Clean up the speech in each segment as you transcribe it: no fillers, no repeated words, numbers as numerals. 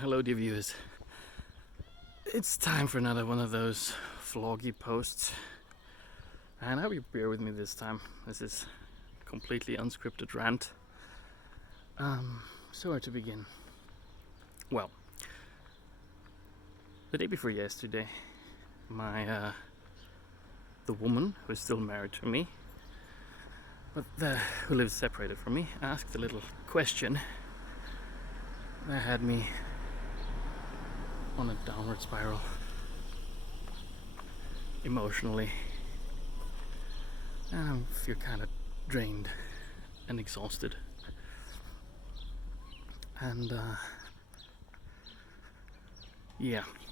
Hello, dear viewers. It's time for another one of those vloggy posts, and I hope you bear with me this time. This is completely unscripted rant. So where to begin? Well, the day before yesterday, the woman who is still married to me, but who lives separated from me, asked a little question that had me on a downward spiral emotionally, and I feel kind of drained and exhausted. And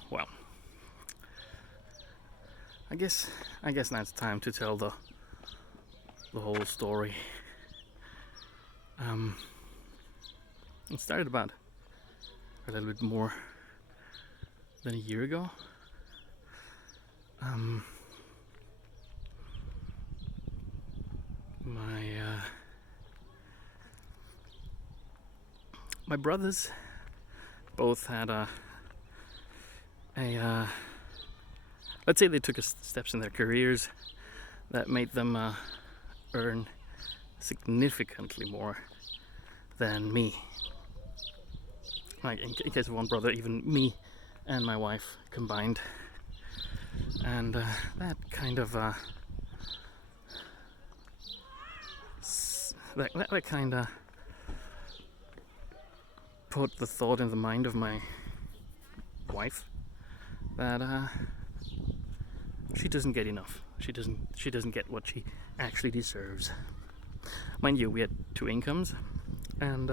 well, I guess now it's time to tell the whole story. It started about a little bit more than a year ago. My brothers both had let's say they took steps in their careers that made them earn significantly more than me. Like in case of one brother, even me and my wife combined, and that kind of put the thought in the mind of my wife that she doesn't get enough. She doesn't get what she actually deserves. Mind you, we had two incomes, and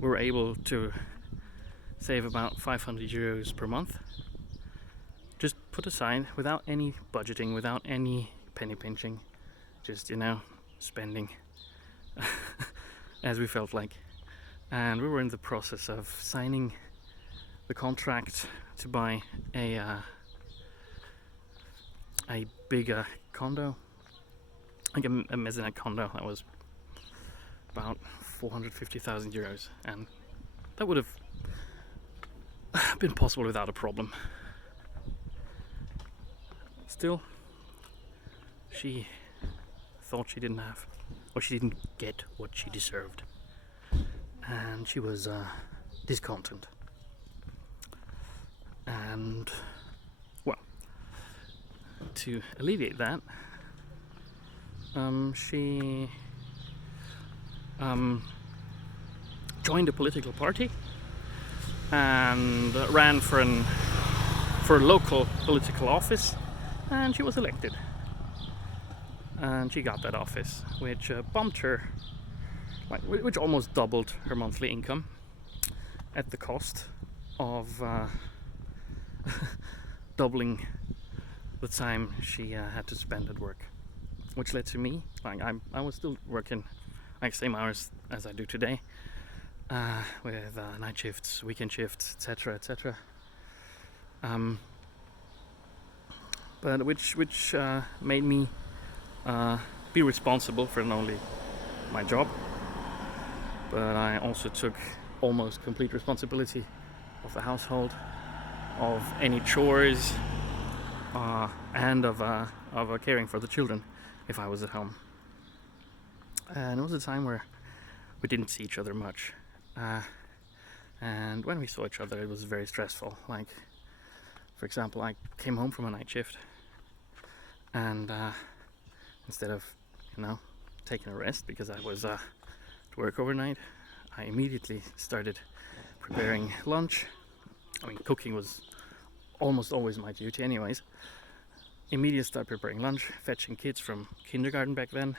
we were able to save about 500 euros per month, just put aside without any budgeting, without any penny pinching, just spending as we felt like. And we were in the process of signing the contract to buy a bigger condo, like a mezzanine condo that was about 450,000 euros, and that would have been possible without a problem. Still, she thought she didn't have, or she didn't get what she deserved, and she was discontent. And well, to alleviate that, she joined a political party and ran for a local political office, and she was elected. And she got that office, which bumped her, which almost doubled her monthly income, at the cost of doubling the time she had to spend at work, which led to me, I was still working same hours as I do today, with night shifts, weekend shifts, etc. But which made me be responsible for not only my job, but I also took almost complete responsibility of the household, of any chores, and of caring for the children if I was at home. And it was a time where we didn't see each other much, and when we saw each other, it was very stressful. Like, for example, I came home from a night shift, and instead of taking a rest because I was to work overnight, I immediately started preparing lunch. Cooking was almost always my duty anyways. Immediately start preparing lunch, fetching kids from kindergarten back then,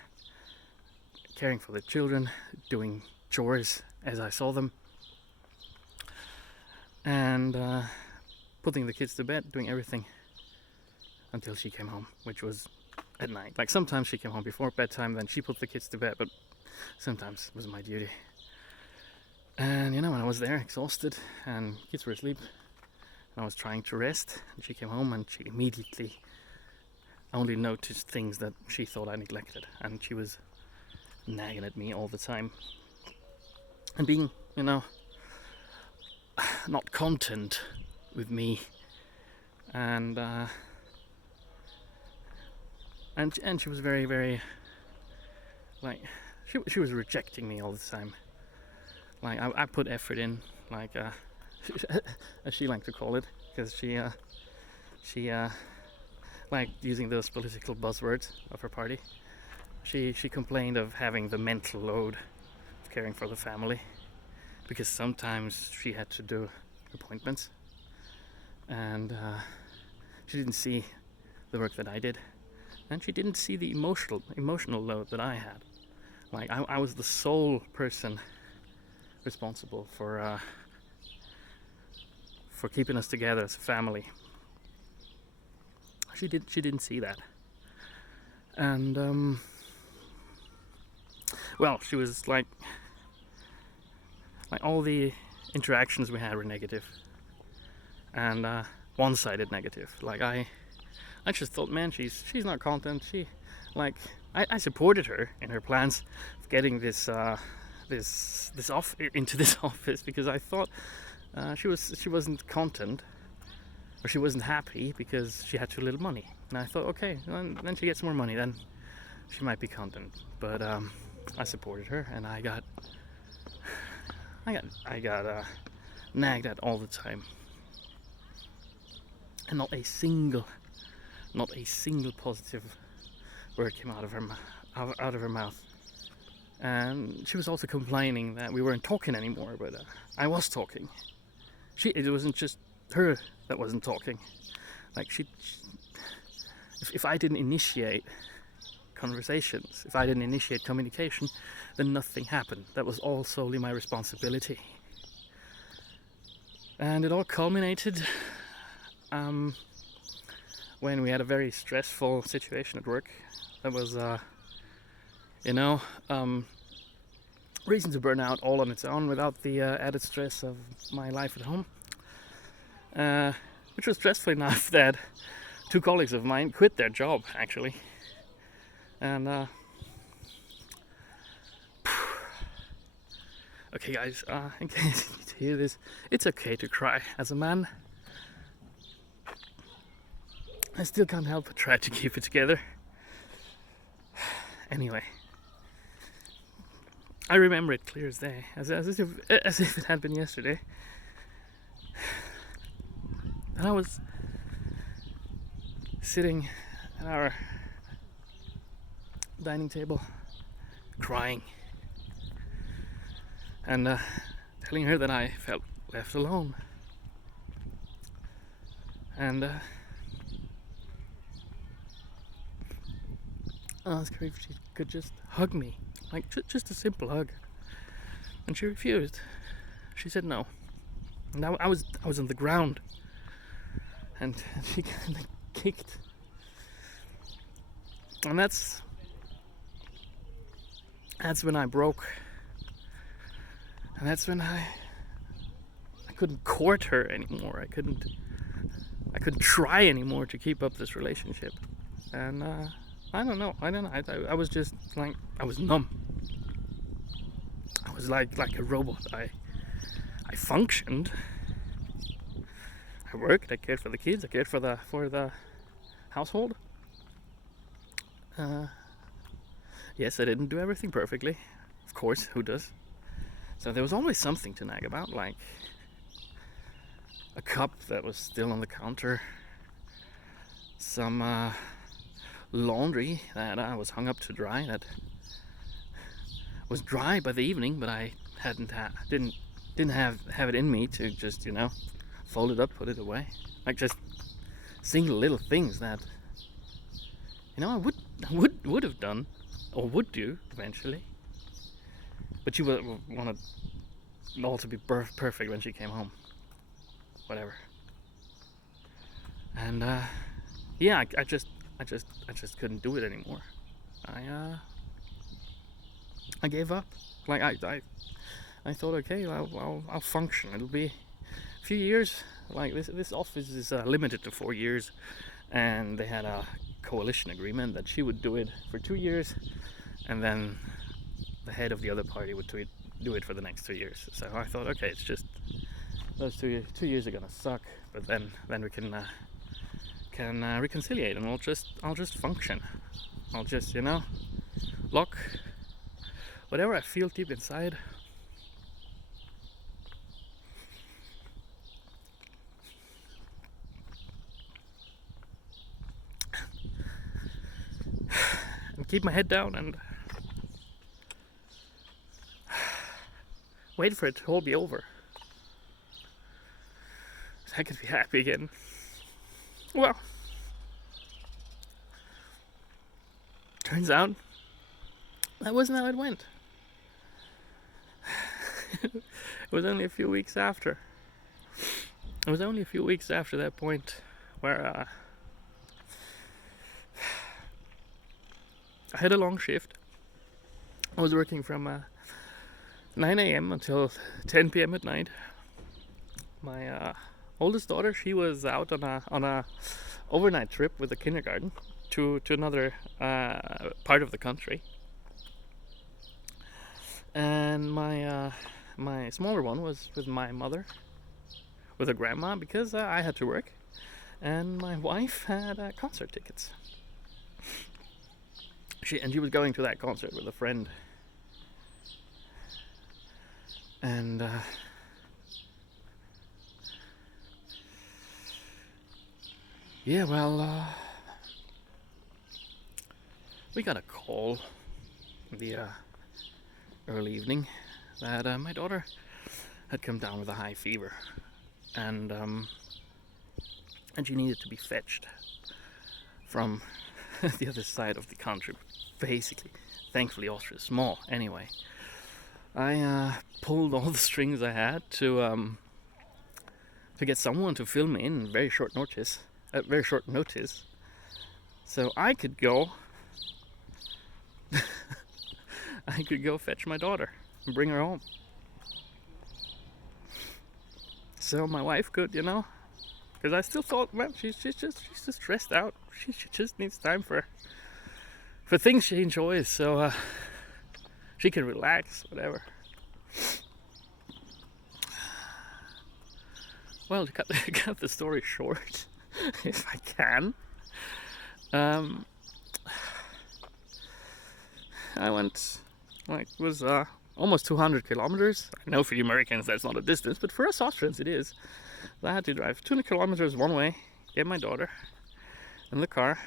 caring for the children, doing chores as I saw them, and putting the kids to bed, doing everything until she came home, which was at night. Like, sometimes she came home before bedtime, then she put the kids to bed, but sometimes it was my duty. And when I was there, exhausted, and kids were asleep, I was trying to rest, and she came home, and she immediately only noticed things that she thought I neglected, and she was nagging at me all the time. And being you know, not content with me, and she was very, very, like, she was rejecting me all the time. Like, I put effort in, like, as she liked to call it, because she like using those political buzzwords of her party. She complained of having the mental load of caring for the family, because sometimes she had to do appointments, and she didn't see the work that I did, and she didn't see the emotional load that I had. Like, I was the sole person responsible for keeping us together as a family. She didn't see that, and well, she was like all the interactions we had were negative, and one-sided negative. Like, I just thought, man, she's not content. I supported her in her plans of getting this into this office, because I thought she wasn't content, or she wasn't happy because she had too little money. And I thought, okay, then she gets more money, then she might be content. But I supported her, and I got nagged at all the time, and not a single positive word came out of her mouth. And she was also complaining that we weren't talking anymore, but I was talking. It wasn't just her that wasn't talking. Like, if I didn't initiate conversations, if I didn't initiate communication, then nothing happened. That was all solely my responsibility. And it all culminated when we had a very stressful situation at work. That was, reason to burn out all on its own, without the added stress of my life at home. Which was stressful enough that 2 colleagues of mine quit their job, actually. And okay, guys, in case you need to hear this, it's okay to cry. As a man, I still can't help but try to keep it together. Anyway, I remember it clear as day, as if it had been yesterday. And I was sitting at our dining table, crying, and telling her that I felt left alone. And asked her if she could just hug me, like just a simple hug, and she refused. She said no. And I was on the ground, and she kind of kicked, and that's when I broke, and that's when I couldn't court her anymore. I couldn't try anymore to keep up this relationship, and I don't know. I was just like, I was numb. I was like a robot. I functioned. I worked. I cared for the kids. I cared for the household. Yes, I didn't do everything perfectly. Of course, who does? So there was always something to nag about, like a cup that was still on the counter, some laundry that I was hung up to dry, that was dry by the evening, but I didn't have it in me to just, fold it up, put it away. Like, just single little things that I would have done, or would do eventually. But she wanted it all to be perfect when she came home. Whatever. And yeah, I just couldn't do it anymore. I gave up. Like, I thought, okay, I'll function. It'll be a few years. Like, this office is limited to 4 years, and they had a coalition agreement that she would do it for 2 years, and then the head of the other party would do it for the next 2 years. So I thought, okay, it's just those 2 years are gonna suck, but then we can reconciliate, and I'll just function. I'll just lock whatever I feel deep inside. And keep my head down and wait for it to all be over, so I could be happy again. Well, turns out that wasn't how it went. It was only a few weeks after. It was only a few weeks after that point where I had a long shift. I was working from 9 a.m. until 10 p.m. at night. My oldest daughter, she was out on a overnight trip with the kindergarten to another part of the country, and my smaller one was with my mother, with her grandma, because I had to work, and my wife had concert tickets. She was going to that concert with a friend, and yeah, well, we got a call in the early evening that my daughter had come down with a high fever, and she needed to be fetched from the other side of the country. Basically, thankfully Austria is small. Anyway, I pulled all the strings I had to get someone to fill me in very short notice. So I could go. I could go fetch my daughter and bring her home. So my wife could, because I still thought, well, she's just stressed out. She just needs time for things she enjoys, so she can relax, whatever. Well, to cut the story short, if I can, I went, it was almost 200 kilometers. I know for you Americans that's not a distance, but for us Austrians it is. I had to drive 200 kilometers one way, get my daughter in the car,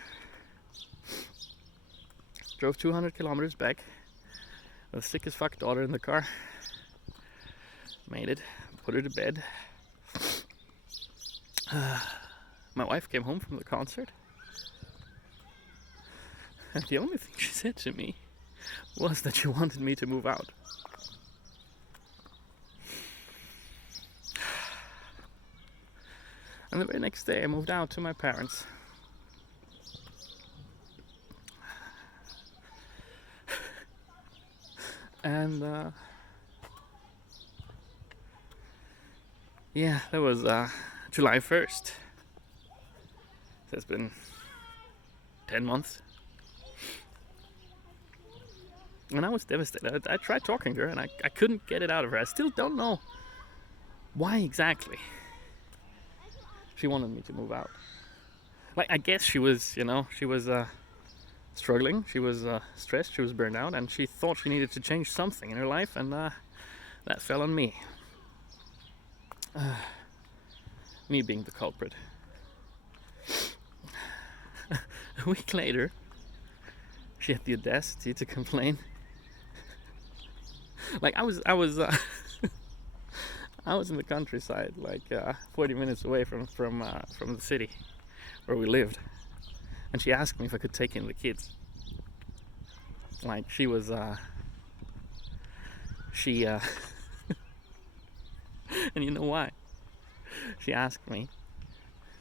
drove 200 kilometers back with a sick as fuck daughter in the car, made it, put her to bed. My wife came home from the concert, and the only thing she said to me was that she wanted me to move out. And the very next day I moved out to my parents. And yeah, that was July 1st. So it's been 10 months. And I was devastated. I tried talking to her and I couldn't get it out of her. I still don't know why exactly she wanted me to move out. Like, I guess she was, she was struggling, she was stressed, she was burned out, and she thought she needed to change something in her life, and that fell on me. Me being the culprit. A week later, she had the audacity to complain. Like, I was I was in the countryside, like 40 minutes away from the city where we lived, and she asked me if I could take in the kids. Like, she was and you know why? She asked me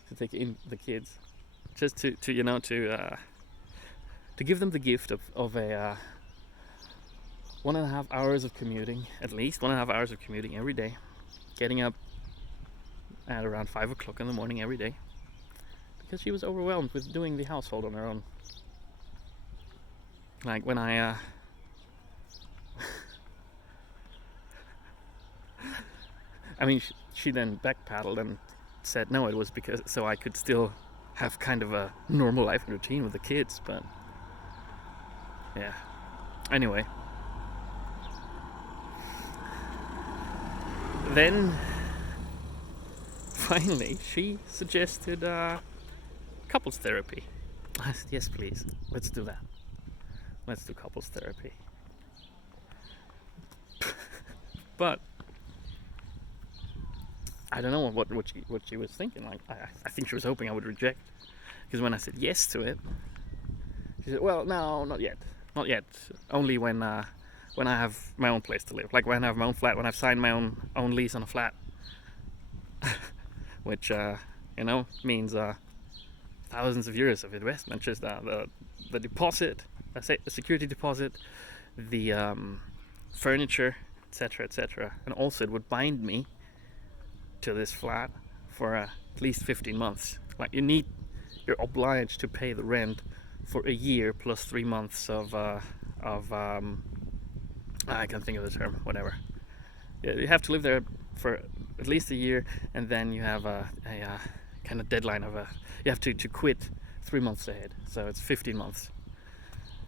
to take in the kids, just to give them the gift of a 1.5 hours of commuting, at least 1.5 hours of commuting every day, getting up at around 5 o'clock in the morning every day, because she was overwhelmed with doing the household on her own. Like, when I I mean, she then backpedaled and said no, it was because so I could still have kind of a normal life and routine with the kids. But yeah. Anyway, then finally she suggested couples therapy. I said, yes, please, let's do that. Let's do couples therapy. But I don't know what she was thinking. Like I think she was hoping I would reject, because when I said yes to it, she said, "Well, no, not yet, not yet. Only when I have my own place to live. Like when I have my own flat, when I've signed my own lease on a flat, which means thousands of euros of investment. Just the deposit, the security deposit, the furniture, etc., etc. And also it would bind me to this flat for at least 15 months. Like you're obliged to pay the rent for a year plus 3 months of I can't think of the term, whatever. You have to live there for at least a year, and then you have a kind of deadline of you have to quit 3 months ahead, so it's 15 months.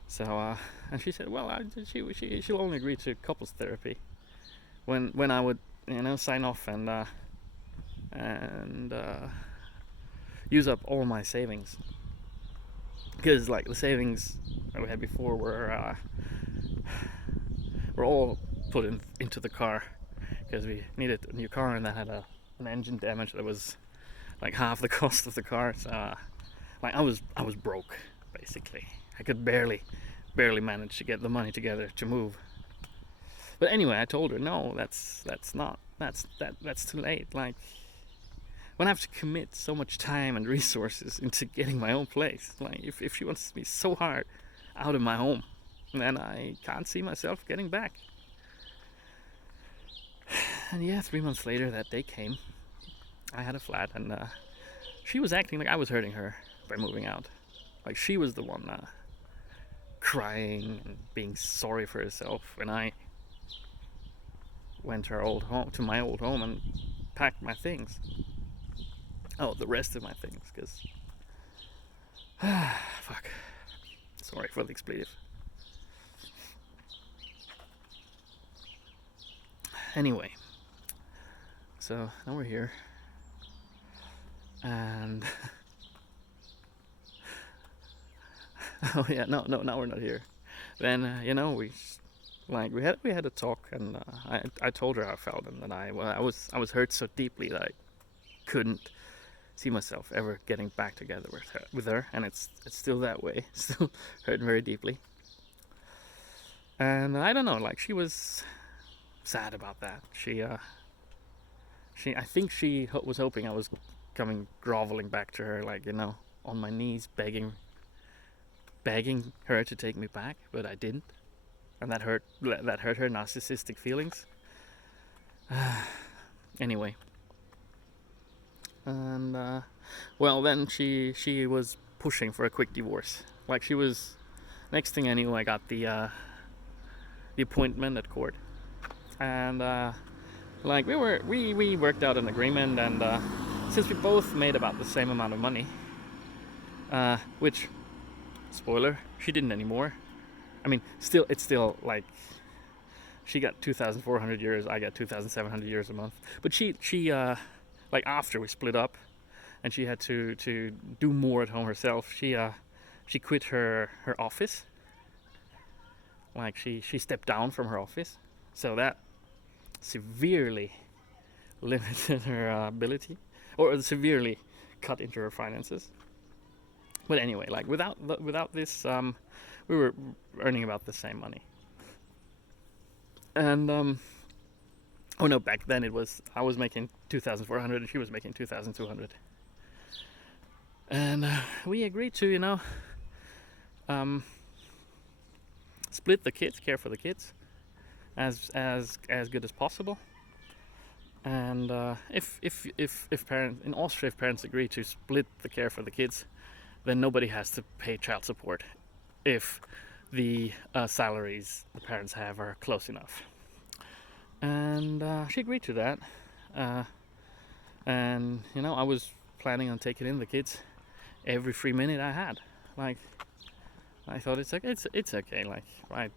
So and she said, well, she'll only agree to couples therapy when I would sign off and use up all my savings, because like the savings that we had before were all put into the car, because we needed a new car, and that had an engine damage that was like half the cost of the car. So like I was broke basically. I could barely manage to get the money together to move. But anyway, I told her no, that's too late. Like when I have to commit so much time and resources into getting my own place, like if she wants me so hard out of my home, then I can't see myself getting back. And yeah, 3 months later, that day came. I had a flat, and she was acting like I was hurting her by moving out. Like she was the one crying and being sorry for herself when I went to my old home and packed my things. Oh, the rest of my things, because fuck. Sorry for the expletive. Anyway, so now we're here, and oh yeah, no, now we're not here. Then we had a talk, and I told her how I felt, and that I was hurt so deeply that I couldn't see myself ever getting back together with her, and it's still that way. Still hurt very deeply. And I don't know, like she was sad about that. I think she was hoping I was coming groveling back to her, like on my knees, begging her to take me back, but I didn't, and that hurt her narcissistic feelings. Anyway, and well, then she was pushing for a quick divorce. Like she was. Next thing I knew, I got the appointment at court, and like we worked out an agreement, and since we both made about the same amount of money, which, spoiler, she didn't anymore. I mean, it's still like she got 2,400 euros, I got 2,700 euros a month. But she like after we split up, and she had to do more at home herself, she quit her office. Like she stepped down from her office, so that severely limited her ability, or severely cut into her finances. But anyway, like without this, we were earning about the same money. And oh no, back then I was making 2,400 and she was making 2,200. And we agreed to split the kids, care for the kids as good as possible. And if parents in Austria, if parents agree to split the care for the kids, then nobody has to pay child support if the salaries the parents have are close enough. And she agreed to that. And I was planning on taking in the kids every free minute I had. Like, I thought it's okay. Like, right,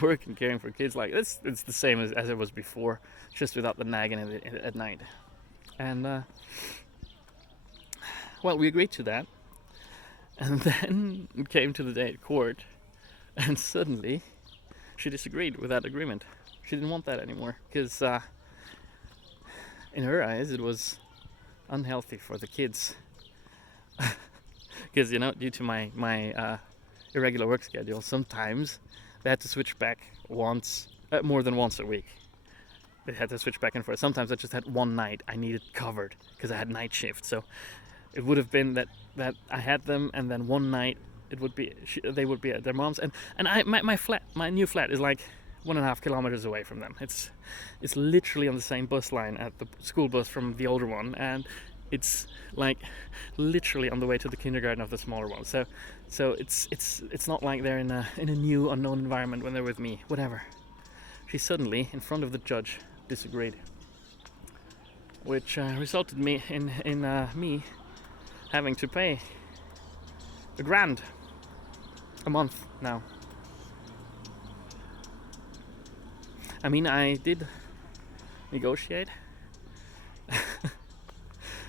working caring for kids, like it's the same as it was before, just without the nagging at night. And well, we agreed to that, and then it came to the day at court, and suddenly she disagreed with that agreement. She didn't want that anymore because in her eyes it was unhealthy for the kids. Because due to my irregular work schedule, sometimes they had to switch back more than once a week. They had to switch back and forth. Sometimes I just had one night I needed covered because I had night shift. So it would have been that I had them, and then one night it would be they would be at their mom's, and my new flat is like 1.5 kilometers away from them. It's literally on the same bus line at the school bus from the older one, and it's like literally on the way to the kindergarten of the smaller one. So it's not like they're in a new unknown environment when they're with me. Whatever. She suddenly, in front of the judge, disagreed, which resulted in me having to pay $1,000 a month now. I mean, I did negotiate.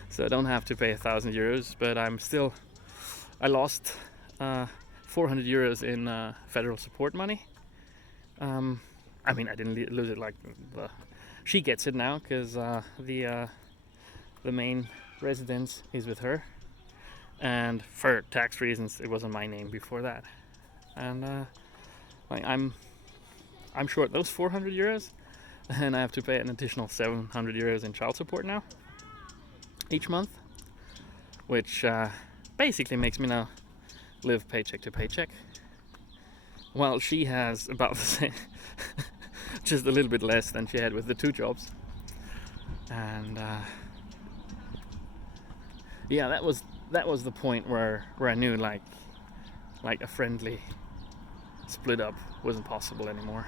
So I don't have to pay €1,000, but I lost 400 euros in federal support money. I mean, I didn't lose it, like she gets it now because the main residence is with her, and for tax reasons it was on my name before that, and like I'm short those 400 euros, and I have to pay an additional 700 euros in child support now each month, which basically makes me now live paycheck to paycheck, while she has about the same, just a little bit less than she had with the 2 jobs. And yeah, that was the point where I knew like a friendly split up wasn't possible anymore.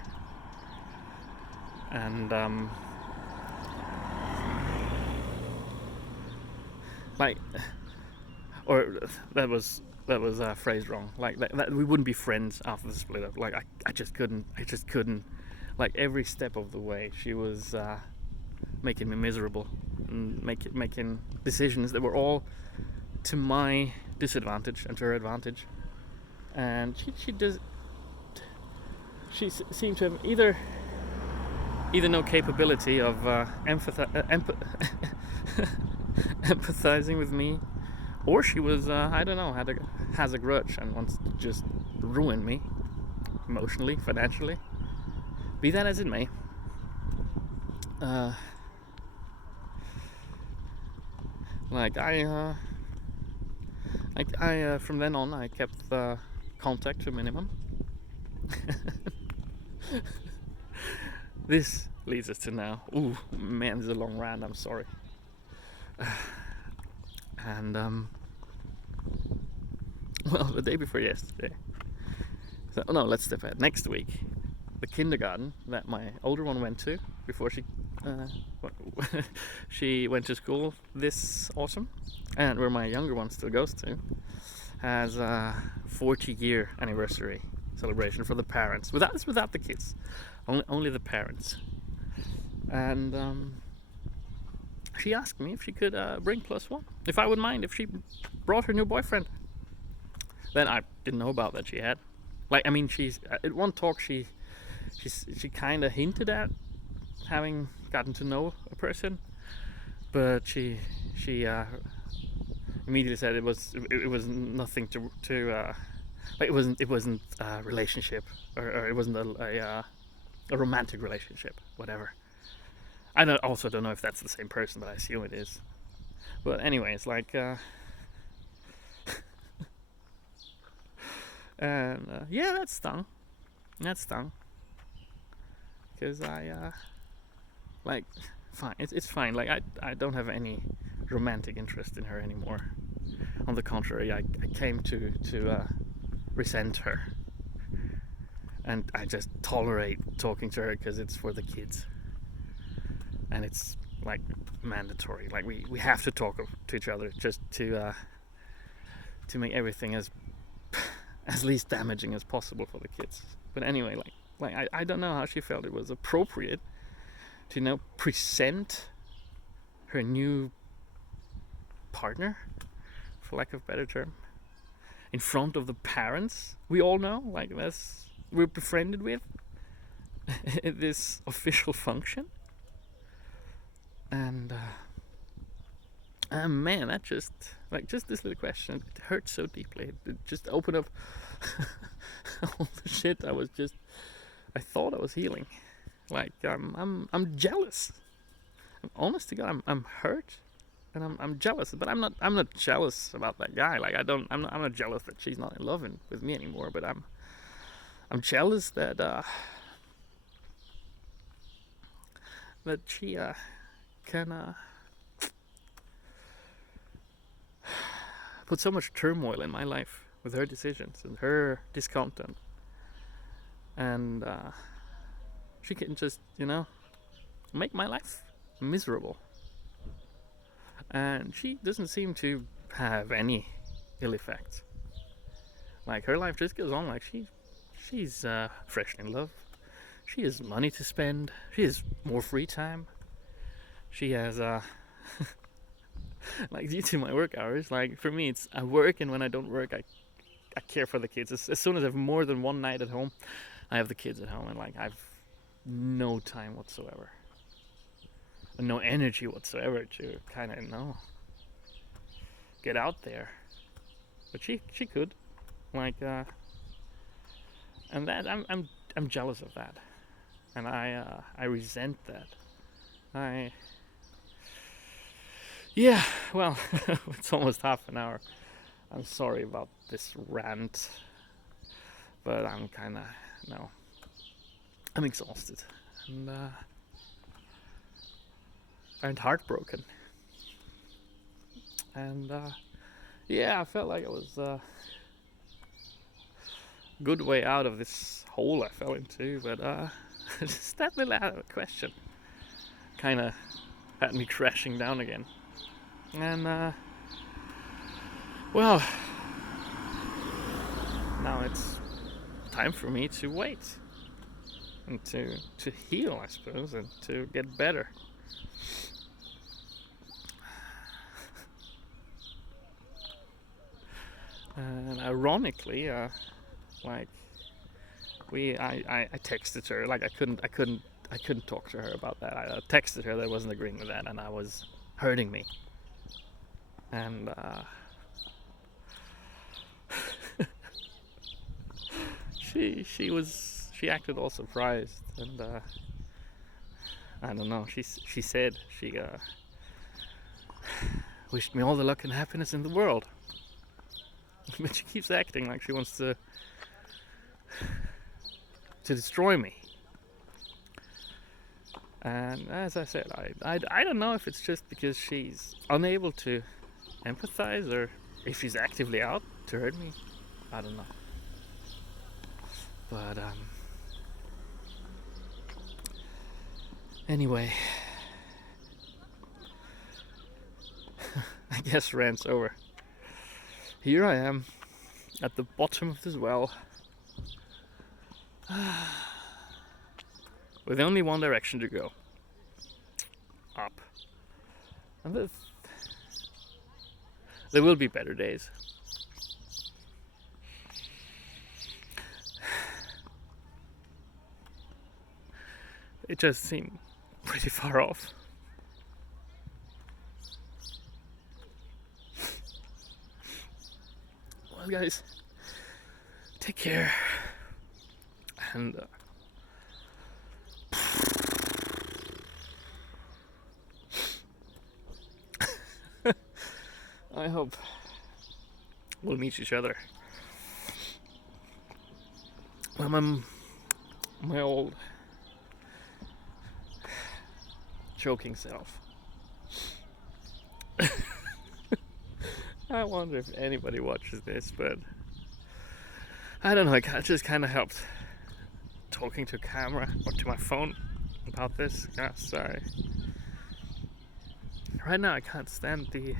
And that was phrased wrong. Like that we wouldn't be friends after the split up. Like I just couldn't. Like every step of the way, she was making me miserable and making decisions that were all to my disadvantage and to her advantage. And she seemed to have either no capability of empathizing with me, or she was I don't know, has a grudge and wants to just ruin me emotionally, financially. Be that as it may, from then on I kept the contact to a minimum. This leads us to now. Ooh, man, this is a long rant, I'm sorry. And well, the day before yesterday, so no, let's step ahead. Next week, the kindergarten that my older one went to before she went to school this autumn, and where my younger one still goes to, has a 40-year anniversary celebration for the parents. Without the kids, only the parents. And she asked me if she could bring +1, if I would mind if she brought her new boyfriend. Then I didn't know about that she had. Like, I mean, she's at one talk she kind of hinted at having gotten to know a person, but she immediately said it was nothing to like it wasn't a relationship, or it wasn't a romantic relationship, whatever. I also don't know if that's the same person, but I assume it is. But anyways, like and yeah, that stung. Because I like, fine, it's fine. Like I don't have any romantic interest in her anymore. On the contrary, I came to resent her, and I just tolerate talking to her because it's for the kids. and it's like mandatory. Like we have to talk to each other just to make everything as as least damaging as possible for the kids. But anyway, I don't know how she felt it was appropriate to present her new partner, for lack of a better term, in front of the parents we all know, like we're befriended with this official function. And man, that just this little question, it hurt so deeply. It just opened up all the shit I thought I was healing. Like I'm jealous. Honest to God, I'm hurt, and I'm jealous. But I'm not jealous about that guy. Like I'm not jealous that she's not in love with me anymore. But I'm jealous that that she can put so much turmoil in my life with her decisions and her discontent, and she can just make my life miserable. And she doesn't seem to have any ill effects. Like, her life just goes on. Like, she's freshly in love. She has money to spend. She has more free time. She has like, due to my work hours, like, for me it's I work, and when I don't work, I care for the kids. As soon as I have more than one night at home, I have the kids at home, and like, I've no time whatsoever, and no energy whatsoever to kind of get out there. But she could, like, and that I'm jealous of that, and I resent that. Yeah, well, it's almost half an hour. I'm sorry about this rant, but I'm kind of I'm exhausted and heartbroken. And yeah, I felt like it was a good way out of this hole I fell into. But just that little question kind of had me crashing down again. And well, now it's time for me to wait and to heal, I suppose, and to get better. And ironically, like, I texted her. Like, I couldn't talk to her about that. I texted her that I wasn't agreeing with that, and I was hurting me. And she acted all surprised, and I don't know. She said she wished me all the luck and happiness in the world, but she keeps acting like she wants to destroy me. And as I said, I don't know if it's just because she's unable to empathize, or if she's actively out to hurt me. I don't know. But anyway, I guess rant's over. Here I am at the bottom of this well, with only one direction to go: up. And there will be better days. It just seemed pretty far off. Well, guys, take care, and I hope we'll meet each other when I'm my old choking self. I wonder if anybody watches this, but I don't know, it just kind of helped talking to camera or to my phone about this. God, sorry. right now I can't stand the,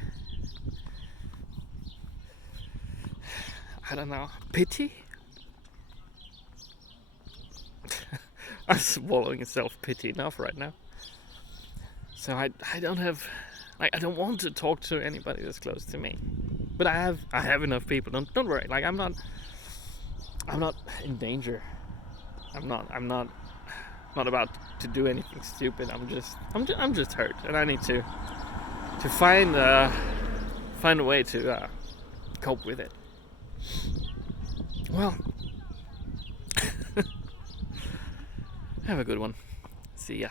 I don't know, pity. I'm swallowing self-pity enough right now. So I don't have, like, I don't want to talk to anybody that's close to me. But I have enough people. Don't worry. Like, I'm not in danger. I'm not about to do anything stupid. I'm just hurt, and I need to find a way to cope with it. Well, have a good one. See ya.